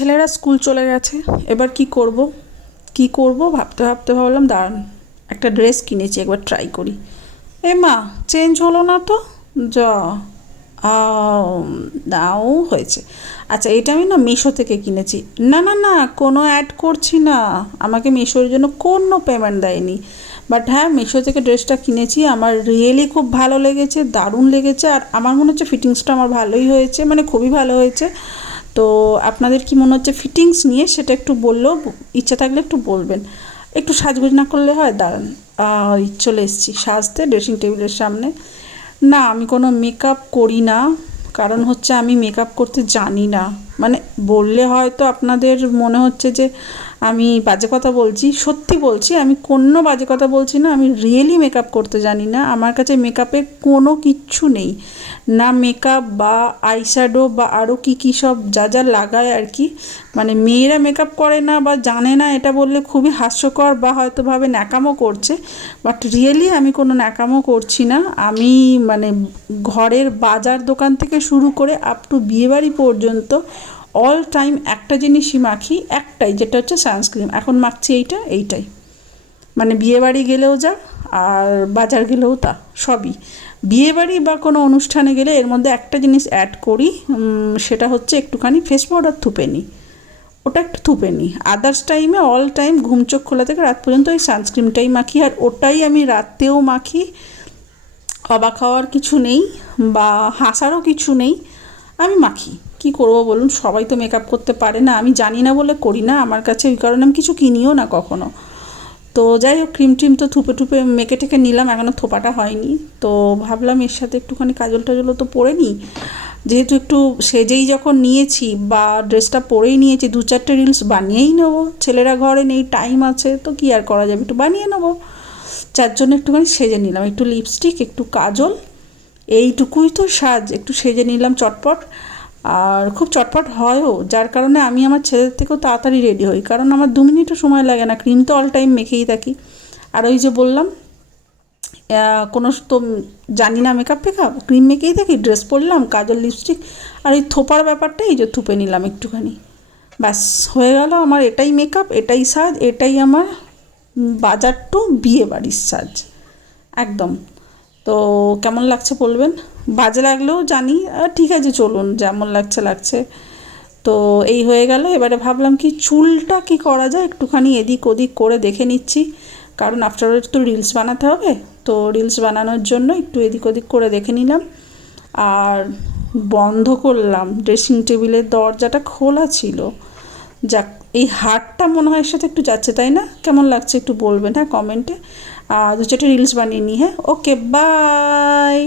ছেলেরা স্কুল চলে গেছে, এবার কি করব ভাবতে ভাবতে ভাবলাম দাঁড়ান একটা ড্রেস কিনেছি, একবার ট্রাই করি। এ মা, চেঞ্জ হলো না তো। যা নাও হয়েছে। আচ্ছা, এটা আমি না মিশো থেকে কিনেছি। না না না, কোনো অ্যাড করছি না, আমাকে মিশোর জন্য কোনো পেমেন্ট দেয়নি। বাট হ্যাঁ, মিশো থেকে ড্রেসটা কিনেছি, আমার রিয়েলি খুব ভালো লেগেছে, দারুণ লেগেছে। আর আমার মনে হচ্ছে ফিটিংসটা আমার ভালোই হয়েছে, মানে খুবই ভালো হয়েছে। তো আপনাদের কি মনে হচ্ছে ফিটিংস নিয়ে, সেটা একটু বললেও, ইচ্ছা থাকলে একটু বলবেন। একটু সাজগোজ না করলে হয়? দাঁড়ান, চলে এসেছি সাজতে ড্রেসিং টেবিলের সামনে। না, আমি কোনো মেকআপ করি না, কারণ হচ্ছে আমি মেকআপ করতে জানি না। মানে বললে হয়তো আপনাদের মনে হচ্ছে যে আমি বাজে কথা বলছি, সত্যি বলছি, আমি কোনো বাজে কথা বলছি না। আমি রিয়েলি মেকআপ করতে জানি না, আমার কাছে মেকআপের কোনো কিচ্ছু নেই। না মেকআপ বা আইশ্যাডো বা আরও কী কী সব যা যা লাগায় আর কি, মানে মেয়েরা মেকআপ করে না বা জানে না এটা বললে খুবই হাস্যকর, বা হয়তো ভাবে ন্যাকামো করছে। বাট রিয়েলি আমি কোনো ন্যাকামো করছি না। আমি মানে ঘরের বাজার দোকান থেকে শুরু করে আপ টু বিয়েবাড়ি পর্যন্ত অল টাইম একটা জিনিসই মাখি, একটাই, যেটা হচ্ছে সানস্ক্রিন। এখন মাখছি এইটাই, মানে বিয়েবাড়ি গেলেও যা, আর বাজার গেলেও তা, সবই। বিয়েবাড়ি বা কোনো অনুষ্ঠানে গেলে এর মধ্যে একটা জিনিস অ্যাড করি, সেটা হচ্ছে একটুখানি ফেস পাউডার থুপে নিই, ওটা একটু থুপে নিই। আদার্স টাইমে অল টাইম ঘুম চোখ খোলা থেকে রাত পর্যন্ত ওই সানস্ক্রিনটাই মাখি, আর ওটাই আমি রাতেও মাখি। অবাক হওয়ার কিছু নেই বা হাসারও কিছু নেই, আমি মাখি। কি করব বলুন, সবাই তো মেকআপ করতে পারে না, আমি জানি না বলে করি না, আমার কাছে ওই কারণে আমি কিছু কিনিও না কখনো। তো যাই হোক, ক্রিম ট্রিম তো থুপে টুপে মেখে টেকে নিলাম, এখনও থোপাটা হয়নি। তো ভাবলাম এর সাথে একটুখানি কাজল টাজলও তো পরে নিই, যেহেতু একটু সেজেই যখন নিয়েছি বা ড্রেসটা পরেই নিয়েছি, 2-4টে রিলস বানিয়েই নেবো। ছেলেরা ঘরে নেই, টাইম আছে, তো কি আর করা যাবে, একটু বানিয়ে নেবো। যার জন্য একটুখানি সেজে নিলাম, একটু লিপস্টিক, একটু কাজল, এইটুকুই তো সাজ। একটু সেজে নিলাম চটপট, আর খুব চটপট হয়ও, যার কারণে আমি আমার ছেলের থেকেও তাড়াতাড়ি রেডি হই, কারণ আমার 2 মিনিটও সময় লাগে না, ক্রিম তো অল টাইম মেখেই থাকি। আর ওই যে বললাম, কোনো তো জানি না মেকআপ ফেকআপ, ক্রিম মেখেই থাকি, ড্রেস পরলাম, কাজল, লিপস্টিক, আর এই থোপার ব্যাপারটা এই যে থুপে নিলাম একটুখানি, ব্যাস হয়ে গেল আমার। এটাই মেকআপ, এটাই সাজ, এটাই আমার বাজার টু বিয়ে বাড়ির সাজ একদম। তো কেমন লাগছে বলবেন, বাজে লাগলেও জানি, ঠিক আছে চলুন, যেমন লাগছে লাগছে। তো এই হয়ে গেল। এবারে ভাবলাম কি চুলটা কি করা যায়, একটুখানি এদিক ওদিক করে দেখে নিচ্ছি, কারণ আফটার তো রিলস বানাতে হবে। তো রিলস বানানোর জন্য একটু এদিক ওদিক করে দেখে নিলাম, আর বন্ধ করলাম। ড্রেসিং টেবিলের দরজাটা খোলা ছিল। যাক, এই হারটা মনে হয় এর সাথে একটু যাচ্ছে, তাই না? কেমন লাগছে একটু বলবেন হ্যাঁ কমেন্টে। 2-4টে রিলস বানিয়ে নিই, হ্যাঁ, ওকে, বাই।